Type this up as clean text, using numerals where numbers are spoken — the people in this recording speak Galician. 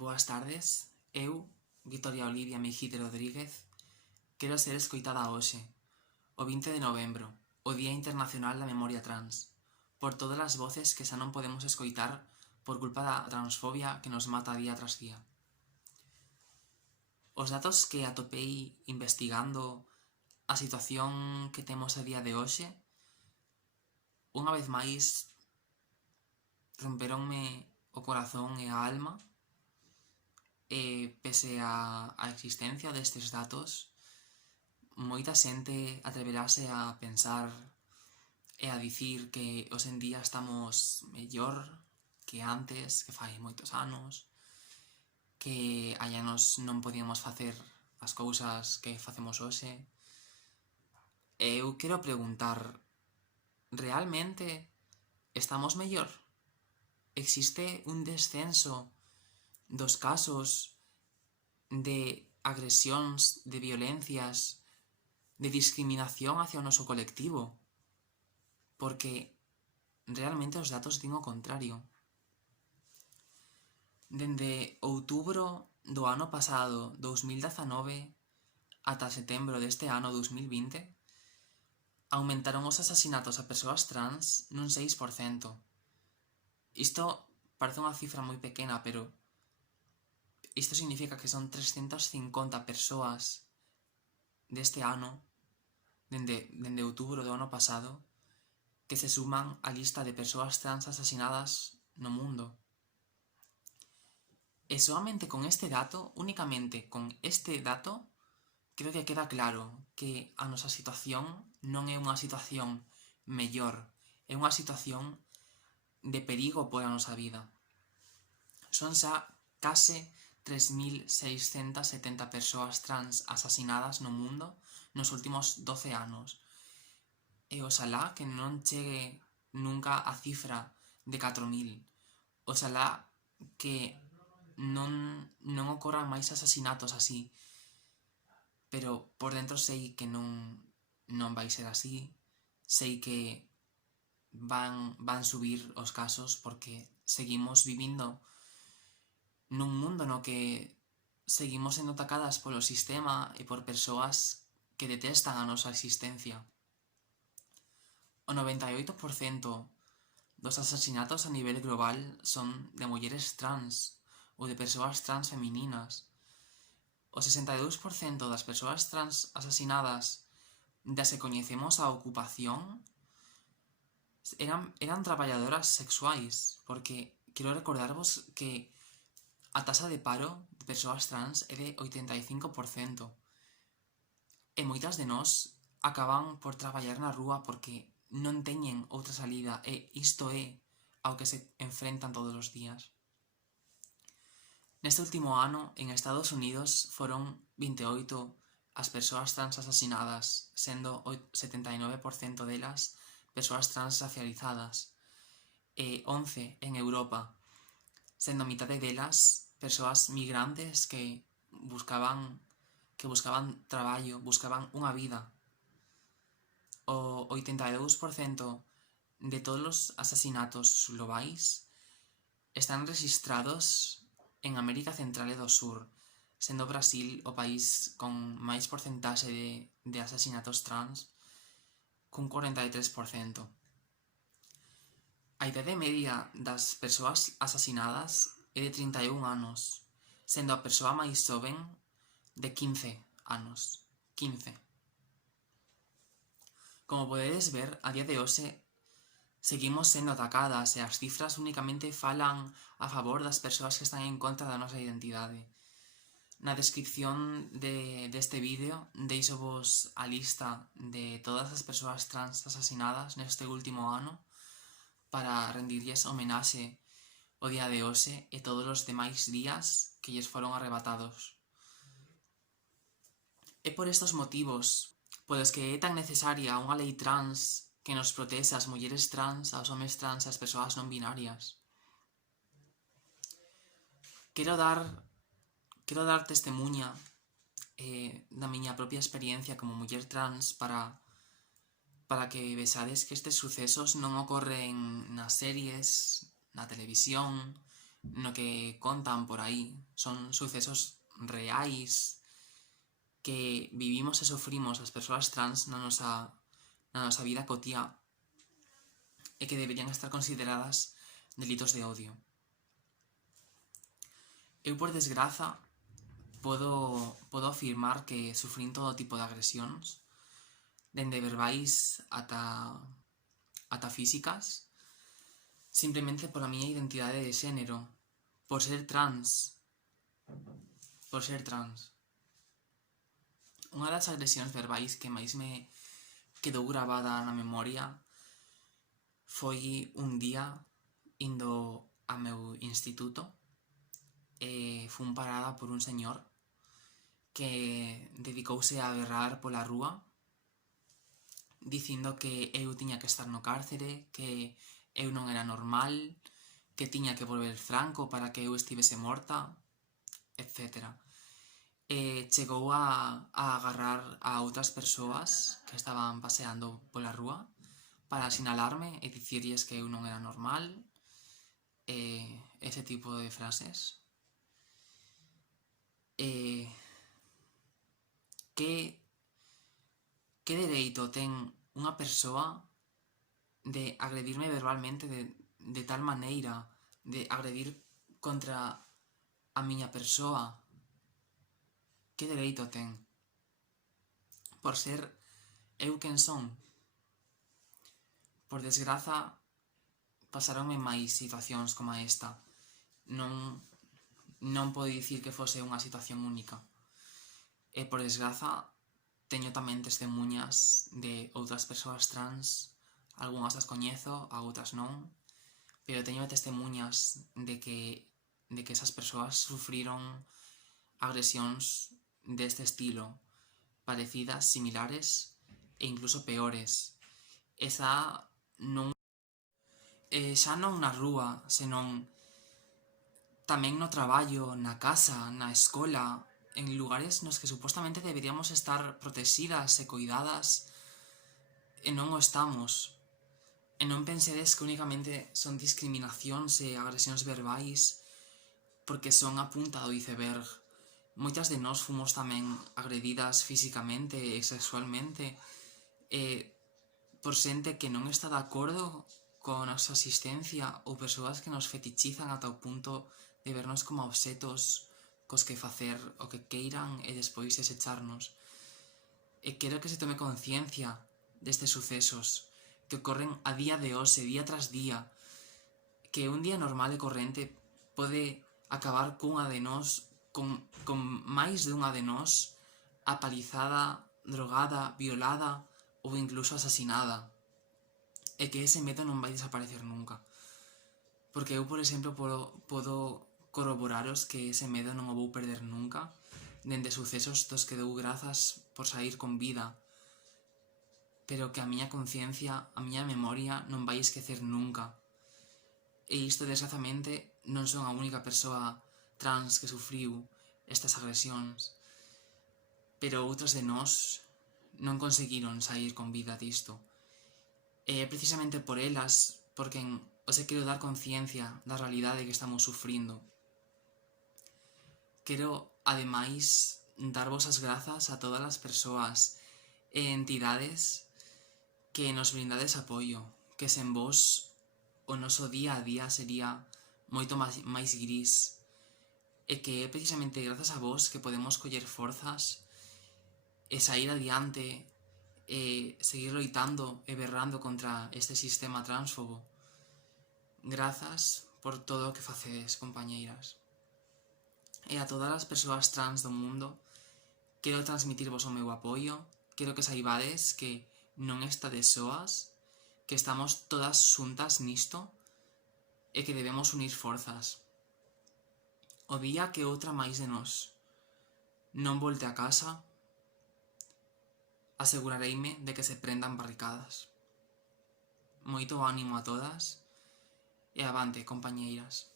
Boas tardes, eu, Victoria Olivia Mejide Rodríguez, quero ser escoitada hoxe, o 20 de novembro, o Día Internacional da Memoria Trans, por todas as voces que xa non podemos escoitar por culpa da transfobia que nos mata día tras día. Os datos que atopei investigando a situación que temos a día de hoxe, unha vez máis, romperonme o corazón e a alma, pese a existencia destes datos, moita xente atreverase a pensar e a dicir que hoxe en día estamos mellor que antes, que fai moitos anos, que hai anos non podíamos facer as cousas que facemos hoxe. E eu quero preguntar, realmente estamos mellor? Existe un descenso dos casos de agresións, de violencias, de discriminación hacia o noso colectivo? Porque realmente os datos din o contrario. Dende outubro do ano pasado, 2019, ata setembro deste ano 2020, aumentaron os asasinatos a persoas trans nun 6%. Isto parece unha cifra moi pequena, pero isto significa que son 350 persoas deste ano, dende outubro do ano pasado, que se suman á lista de persoas trans asasinadas no mundo. E soamente con este dato, únicamente con este dato, creo que queda claro que a nosa situación non é unha situación mellor, é unha situación de perigo pola nosa vida. Son xa case 3.670 persoas trans asasinadas no mundo nos últimos 12 anos. E oxalá que non chegue nunca a cifra de 4.000. Oxalá que non ocorran máis asasinatos así. Pero por dentro sei que non vai ser así. Sei que van subir os casos porque seguimos vivindo nun mundo no que seguimos sendo atacadas polo sistema e por persoas que detestan a nosa existencia. O 98% dos asasinatos a nivel global son de mulleres trans ou de persoas trans femininas. O 62% das persoas trans asasinadas das que coñecemos a ocupación eran traballadoras sexuais, porque quero recordarvos que a taxa de paro de persoas trans é de 85%. E moitas de nós acaban por traballar na rúa porque non teñen outra salida e isto é ao que se enfrentan todos os días. Neste último ano, en Estados Unidos, foron 28 as persoas trans asasinadas, sendo o 79% delas persoas trans racializadas, e 11 en Europa, sendo a mitade delas persoas migrantes que buscaban traballo, buscaban unha vida. O 82% de todos os asasinatos globais están rexistrados en América Central e do Sur, sendo Brasil o país con máis porcentaxe de asasinatos trans, cun 43%. A idade media das persoas asasinadas é de 31 anos, sendo a persoa máis xoven de 15 anos. 15. Como podedes ver, a día de hoxe seguimos sendo atacadas e as cifras únicamente falan a favor das persoas que están en contra da nosa identidade. Na descripción deste vídeo deixo-vos a lista de todas as persoas trans asasinadas neste último ano para rendirlles homenaxe o día de hoxe e todos os demais días que lles foron arrebatados. É por estos motivos polos que é tan necesaria unha lei trans que nos protexa as mulleres trans, aos homes trans e as persoas non binarias. Quero dar testemuña da miña propia experiencia como muller trans para que vexades que estes sucesos non ocorren nas series, na televisión, no que contan por aí. Son sucesos reais que vivimos e sofrimos as persoas trans na nosa vida cotiá e que deberían estar consideradas delitos de odio. Eu, por desgraza, podo afirmar que sufrín todo tipo de agresións, dende verbais ata físicas, simplemente pola miña identidade de xénero, por ser trans. Unha das agresións verbais que máis me quedou gravada na memoria foi un día indo ao meu instituto e fun parada por un señor que dedicouse a berrar pola rúa dicindo que eu tiña que estar no cárcere, que eu non era normal, que tiña que volver Franco para que eu estivese morta, etc. Chegou a agarrar a outras persoas que estaban paseando pola rúa para sinalarme e dicirlles que eu non era normal, ese tipo de frases. Que dereito ten unha persoa de agredirme verbalmente de tal maneira, de agredir contra a miña persoa? Que dereito ten? Por ser eu quen son? Por desgraza, pasaronme máis situacións como esta. Non podo dicir que fose unha situación única. E, por desgraza, teño tamén testemunhas de outras persoas trans, algunhas as coñezo, a outras non, pero teño testemunhas de que esas persoas sufriron agresións deste estilo, parecidas, similares e incluso peores. Xa non na rúa, senón tamén no traballo, na casa, na escola, en lugares nos que supostamente deberíamos estar protegidas e coidadas e non o estamos. E non pensedes que únicamente son discriminacións e agresións verbais porque son a punta do iceberg. Moitas de nós fomos tamén agredidas físicamente e sexualmente por xente que non está de acordo con a nosa existencia ou persoas que nos fetichizan ata o punto de vernos como obxetos cos que facer o que queiran e despois desecharnos. E quero que se tome conciencia destes sucesos que ocorren a día de hoxe, día tras día, que un día normal e corrente pode acabar cunha de nós, con máis de unha de nós, apalizada, drogada, violada ou incluso asasinada. E que ese medo non vai desaparecer nunca. Porque eu, por exemplo, podo corroboraros que ese medo non o vou perder nunca, dende sucesos dos que dou grazas por sair con vida, pero que a miña conciencia, a miña memoria non vai esquecer nunca. E isto, desgrazamente, non son a única persoa trans que sufriu estas agresións, pero outras de nós non conseguiron sair con vida disto. E é precisamente por elas porque os quero dar conciencia da realidade que estamos sufrindo. Quero, ademais, darvos as grazas a todas as persoas e entidades que nos brindades apoio, que sen vos o noso día a día sería moito máis gris, e que é precisamente grazas a vos que podemos coller forzas e sair adiante e seguir loitando e berrando contra este sistema transfobo. Grazas por todo o que facedes, compañeiras. E a todas as persoas trans do mundo quero transmitirvos o meu apoio, quero que saibades que non estades soas, que estamos todas xuntas nisto e que debemos unir forzas. O día que outra máis de nós non volte a casa, asegurareime de que se prendan barricadas. Moito ánimo a todas e avante, compañeiras.